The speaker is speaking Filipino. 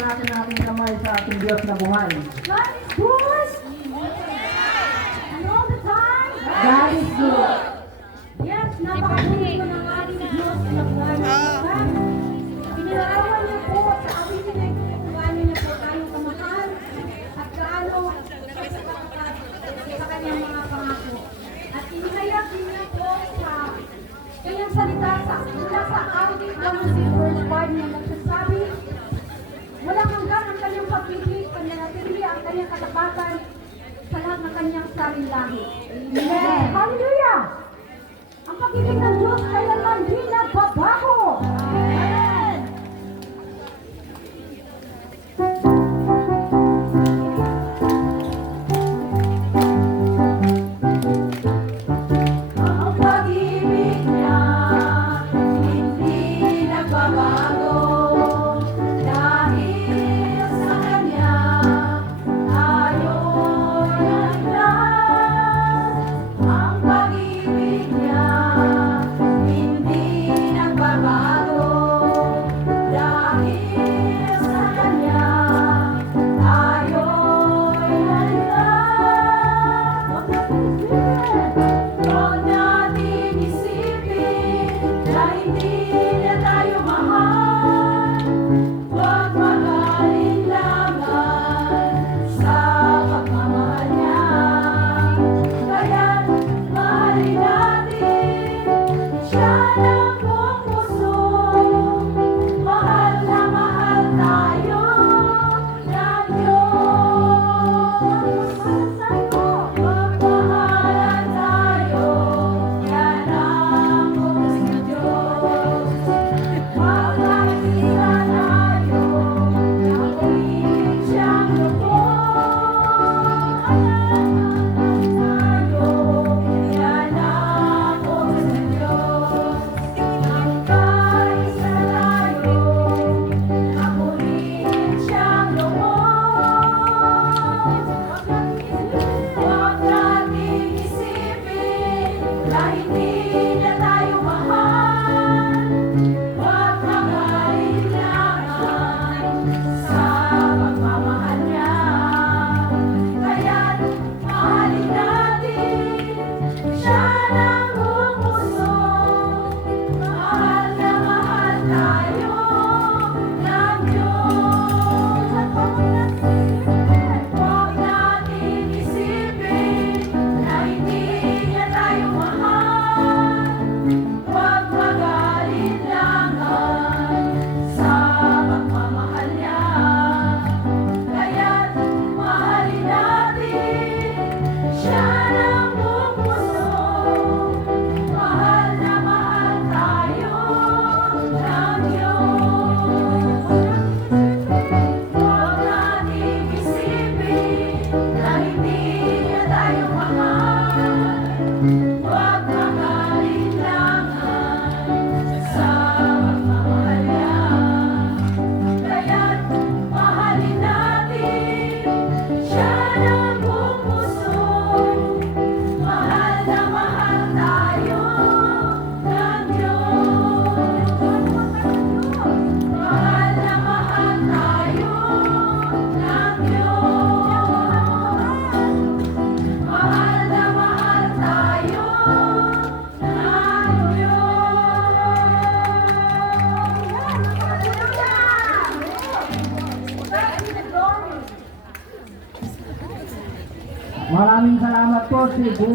isalakin natin kamay sa ating Diyos na buhay. God is good. And all the time. God is good. Yes, napakabuti ko ng ating Diyos na buhay. Pinilarawan niya po sa ating kung gaano niya po tayo kamahal at gaano sa kanyang mga pangako. At inihayag din niya po sa kanyang salita mula sa Audit 1 verse 5 niya nagsasabi, walang hanggan ang kanyang pag-ibig, pananatili ang kanyang katapatan sa lahat ng kanyang sarilahi. Amen. Hallelujah! Ang pag-ibig ng Diyos kailanman di nagbabago. Amen. Ang pag-ibig niya hindi nagbabago. Dahil sa kanya tayo'y naglaas. Ang pag-ibig niya hindi nagbabago. Dahil sa kanya tayo'y naglaas. Huwag natin isipin na hindi niya tayo mahal. Huwag magaling lamang sa pagmamahal niya. Kaya't mahalin natin siya ng buong puso. Mahal na mahal tayo ng Diyos. Magmahalan tayo, yan ang utos ng Diyos. Magkakita tayo, nakulit siyang lubos. Tayo, yan ang utos ng Diyos. Magkaisa tayo, nakulit siyang lubos. Huwag nating isipin na hindi niya tayo mahal. Huwag magaling lamang sa pagmamahal niya. Kaya't mahalin natin siya ng buong puso. Mahal na mahal tayo ng Diyos. Huwag natin isipin na hindi niya tayo mahal. Huwag magaling lamang sa pagmamahal niya. Kaya't mahalin natin siya ng buong puso. Mahal na mahal tayo ng Diyos. Huwag nating isipin na hindi niya tayo mahal. Huwag magaling lamang sa pagmamahal niya. Kaya't mahalin natin siya ng buong puso. Mahal na mahal tayo ng Diyos. Mahal na mahal tayo ng Diyos. Mahal na mahal tayo ng Diyos. Maraming salamat po, Cebu.